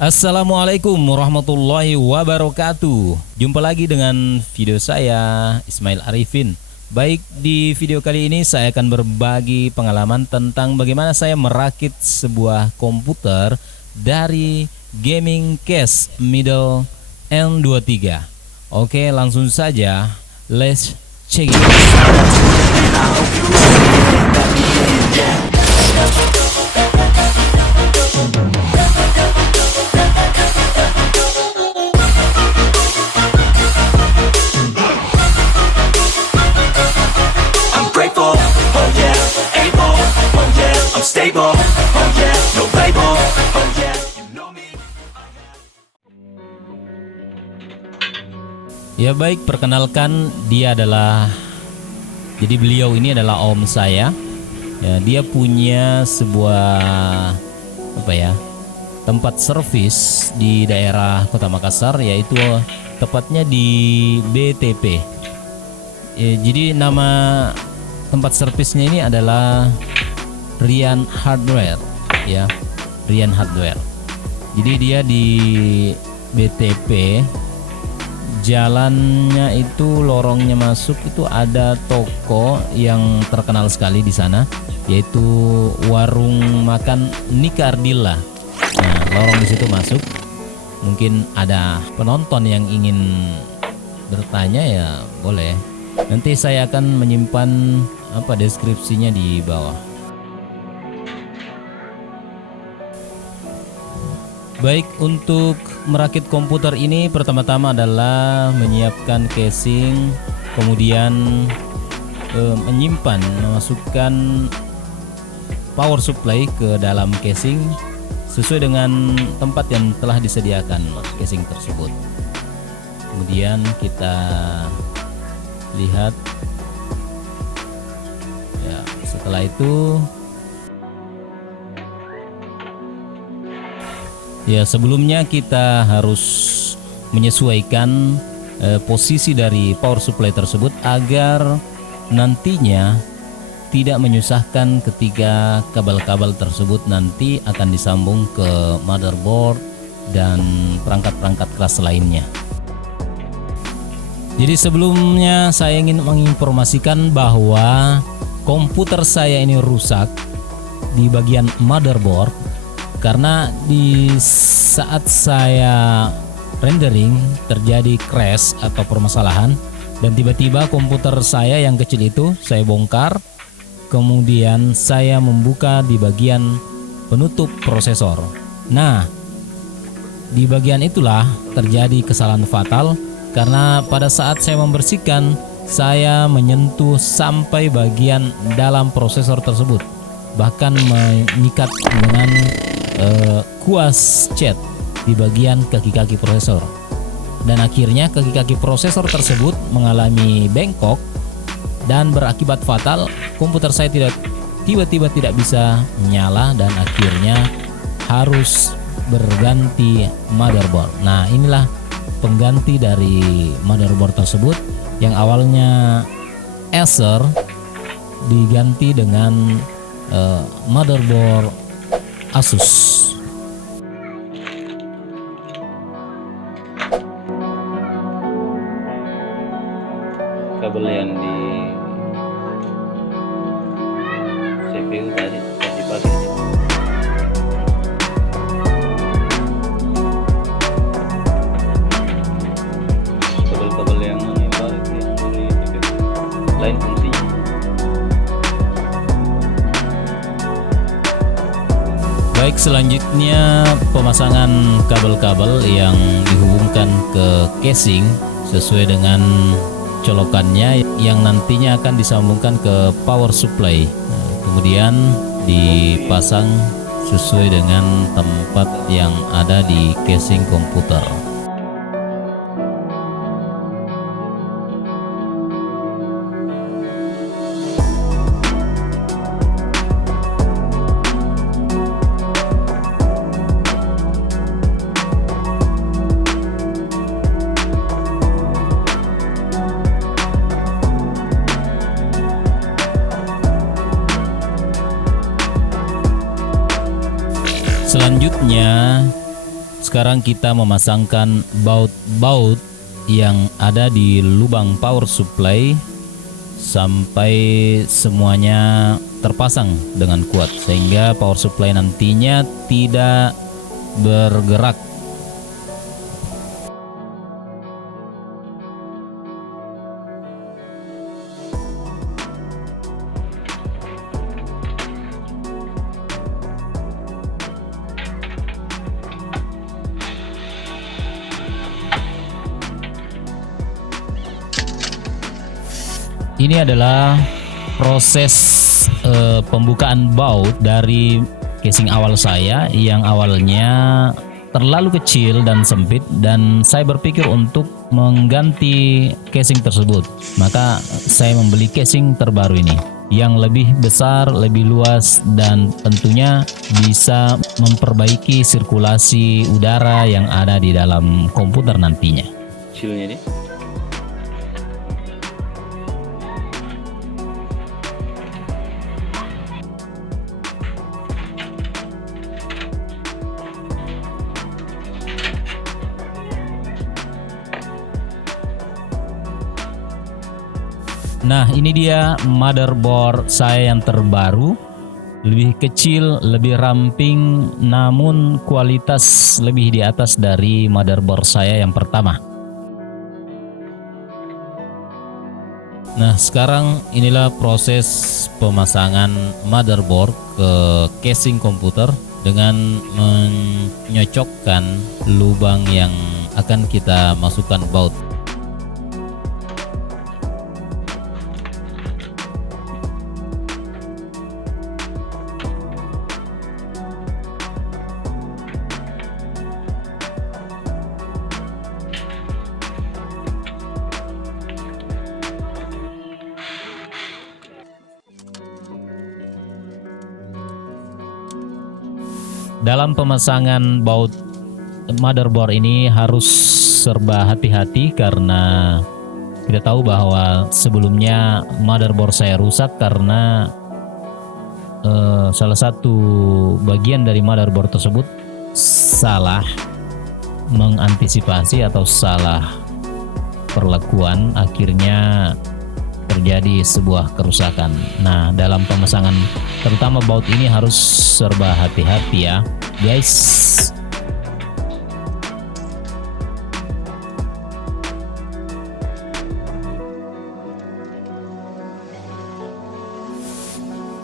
Assalamualaikum warahmatullahi wabarakatuh. Jumpa lagi dengan video saya, Ismail Arifin. Baik, di video kali ini saya akan berbagi pengalaman tentang bagaimana saya merakit sebuah komputer dari gaming case Middle N23. Oke, langsung saja, let's check it. Stable, oh yeah, no label, oh yeah, you know me. Ya baik, perkenalkan jadi beliau ini adalah om saya. Ya, dia punya sebuah tempat servis di daerah Kota Makassar, yaitu tepatnya di BTP. Ya, jadi nama tempat servisnya ini adalah Rian Hardware, ya, Rian Hardware. Jadi dia di BTP, jalannya itu, lorongnya masuk itu ada toko yang terkenal sekali di sana, yaitu warung makan Nika Ardilla. Nah, lorong di situ masuk. Mungkin ada penonton yang ingin bertanya, ya boleh. Nanti saya akan menyimpan deskripsinya di bawah. Baik, untuk merakit komputer ini pertama-tama adalah menyiapkan casing, kemudian memasukkan power supply ke dalam casing sesuai dengan tempat yang telah disediakan casing tersebut. Kemudian kita lihat, ya, setelah itu, ya, sebelumnya kita harus menyesuaikan posisi dari power supply tersebut agar nantinya tidak menyusahkan ketika kabel-kabel tersebut nanti akan disambung ke motherboard dan perangkat-perangkat keras lainnya. Jadi sebelumnya saya ingin menginformasikan bahwa komputer saya ini rusak di bagian motherboard, karena di saat saya rendering terjadi crash atau permasalahan, dan tiba-tiba komputer saya yang kecil itu saya bongkar, kemudian saya membuka di bagian penutup prosesor. Nah, di bagian itulah terjadi kesalahan fatal, karena pada saat saya membersihkan, saya menyentuh sampai bagian dalam prosesor tersebut, bahkan mengikat dengan kuas cat di bagian kaki-kaki prosesor, dan akhirnya kaki-kaki prosesor tersebut mengalami bengkok dan berakibat fatal. Komputer saya tiba-tiba tidak bisa menyala dan akhirnya harus berganti motherboard. Nah, inilah pengganti dari motherboard tersebut, yang awalnya Acer diganti dengan motherboard Asus. Kabel yang di CPU tadi dipakai. Kabel-kabel yang menempel yang di CPU lain fungsinya. Baik, selanjutnya pemasangan kabel-kabel yang dihubungkan ke casing sesuai dengan colokannya yang nantinya akan disambungkan ke power supply. Kemudian dipasang sesuai dengan tempat yang ada di casing komputer. sekarang kita memasangkan baut-baut yang ada di lubang power supply sampai semuanya terpasang dengan kuat sehingga power supply nantinya tidak bergerak. Ini adalah proses pembukaan baut dari casing awal saya yang awalnya terlalu kecil dan sempit, dan saya berpikir untuk mengganti casing tersebut. Maka saya membeli casing terbaru ini yang lebih besar, lebih luas, dan tentunya bisa memperbaiki sirkulasi udara yang ada di dalam komputer nantinya. Kecilnya nih. Nah, ini dia motherboard saya yang terbaru. Lebih kecil, lebih ramping, namun kualitas lebih di atas dari motherboard saya yang pertama. Nah, sekarang inilah proses pemasangan motherboard ke casing komputer dengan menyocokkan lubang yang akan kita masukkan baut. Dalam pemasangan baut motherboard ini harus serba hati-hati karena kita tahu bahwa sebelumnya motherboard saya rusak karena salah satu bagian dari motherboard tersebut salah mengantisipasi atau salah perlakuan, akhirnya terjadi sebuah kerusakan. Nah, dalam pemasangan terutama baut ini harus serba hati-hati ya, guys.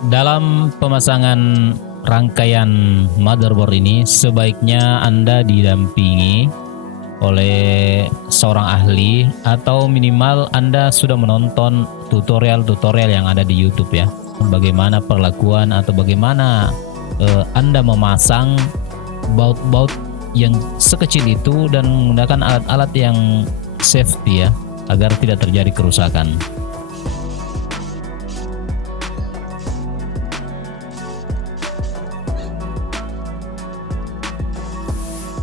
Dalam pemasangan rangkaian motherboard ini sebaiknya Anda didampingi oleh seorang ahli atau minimal Anda sudah menonton tutorial-tutorial yang ada di YouTube ya. Bagaimana perlakuan atau bagaimana Anda memasang baut-baut yang sekecil itu dan menggunakan alat-alat yang safety ya, agar tidak terjadi kerusakan.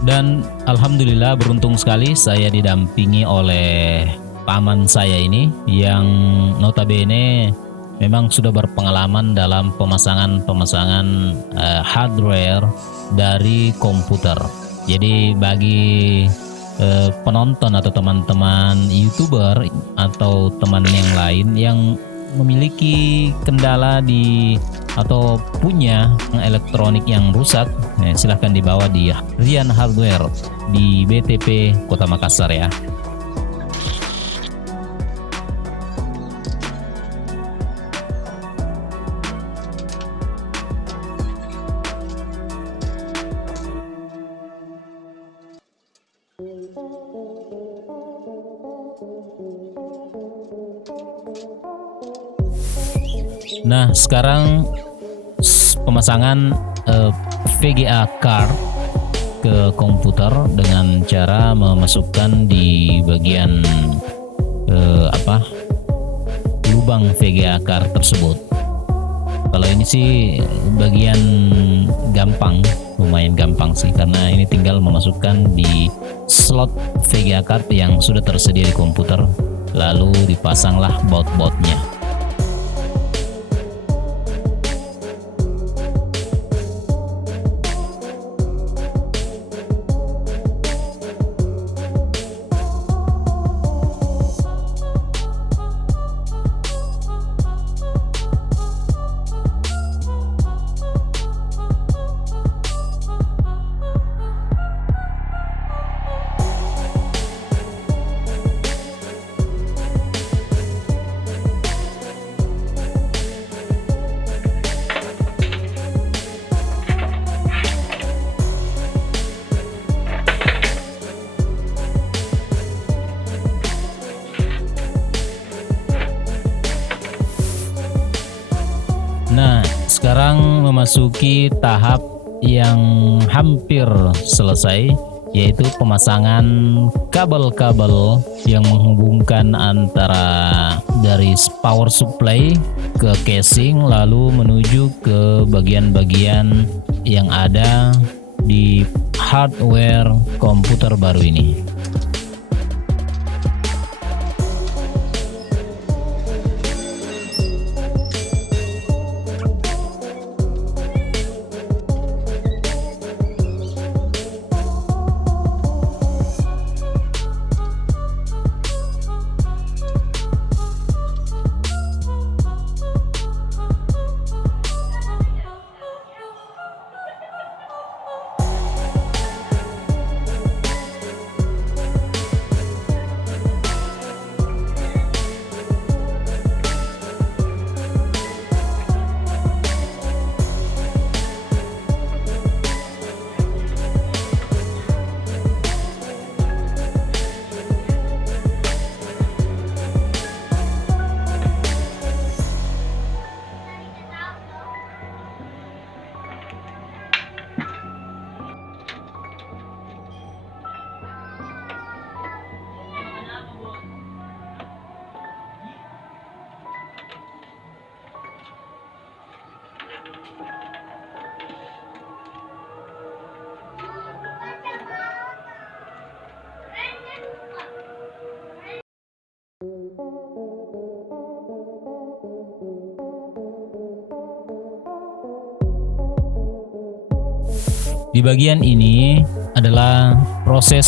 Dan alhamdulillah beruntung sekali saya didampingi oleh paman saya ini yang notabene memang sudah berpengalaman dalam pemasangan hardware dari komputer. Jadi bagi penonton atau teman-teman YouTuber atau teman yang lain yang memiliki kendala atau punya elektronik yang rusak, silahkan dibawa di Rian Hardware di BTP Kota Makassar ya. Nah, sekarang pemasangan VGA card ke komputer dengan cara memasukkan di bagian lubang VGA card tersebut. Kalau ini sih bagian gampang, lumayan gampang sih, karena ini tinggal memasukkan di slot VGA card yang sudah tersedia di komputer, lalu dipasanglah baut-bautnya. sekarang memasuki tahap yang hampir selesai, yaitu pemasangan kabel-kabel yang menghubungkan antara dari power supply ke casing lalu menuju ke bagian-bagian yang ada di hardware komputer baru ini. Di bagian ini adalah proses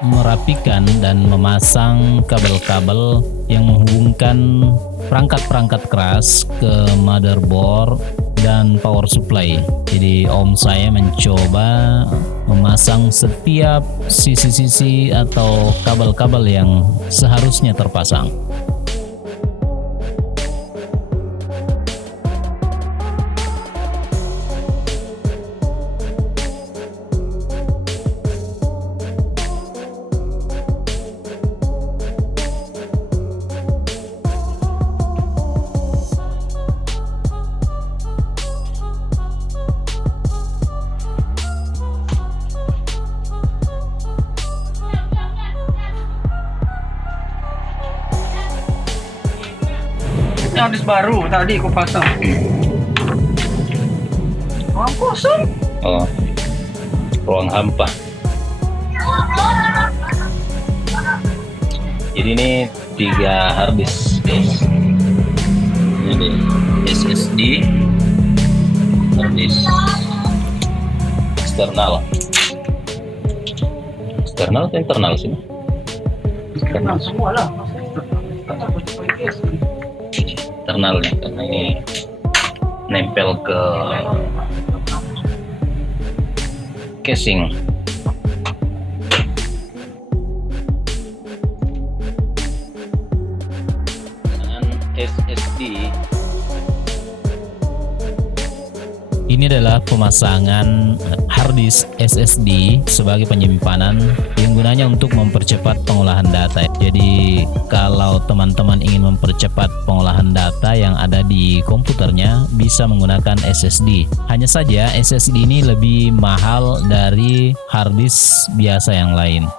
merapikan dan memasang kabel-kabel yang menghubungkan perangkat-perangkat keras ke motherboard dan power supply. Jadi om saya mencoba memasang setiap sisi-sisi atau kabel-kabel yang seharusnya terpasang. Habis baru tadi aku pasang. Ruang kosong. Oh, ruang hampa. Jadi ini 3 harddisk guys. Jadi SSD, harddisk eksternal atau internal sih? Kenal semua lah. Internal ya, karena ini nempel ke casing. Dengan SSD ini adalah pemasangan harddisk SSD sebagai penyimpanan yang gunanya untuk mempercepat pengolahan data. Jadi kalau teman-teman ingin mempercepat pengolahan data yang ada di komputernya bisa menggunakan SSD. Hanya saja SSD ini lebih mahal dari harddisk biasa yang lain.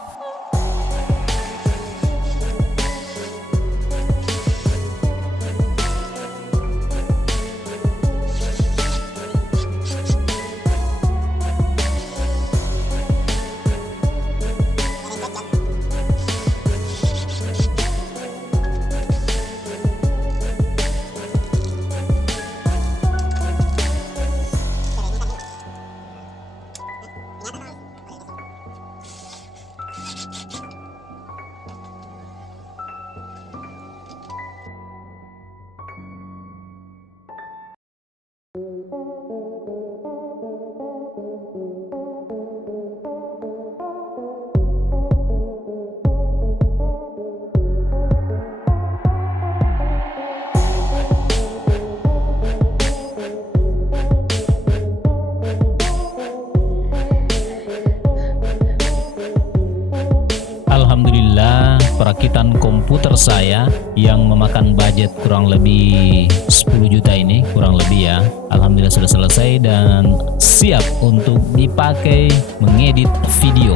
alhamdulillah perakitan komputer saya yang memakan budget kurang lebih 10 juta ini, kurang lebih ya, alhamdulillah sudah selesai dan siap untuk dipakai mengedit video.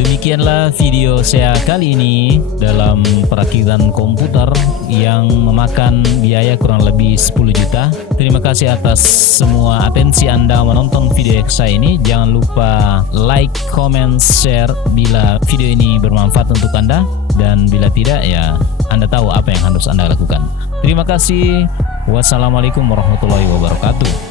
Demikianlah video saya kali ini dalam perakitan komputer yang memakan biaya kurang lebih 10 juta. Terima kasih atas semua atensi Anda menonton video saya ini. Jangan lupa like, comment, share bila video ini bermanfaat untuk Anda. Dan bila tidak ya Anda tahu apa yang harus Anda lakukan. Terima kasih. Wassalamualaikum warahmatullahi wabarakatuh.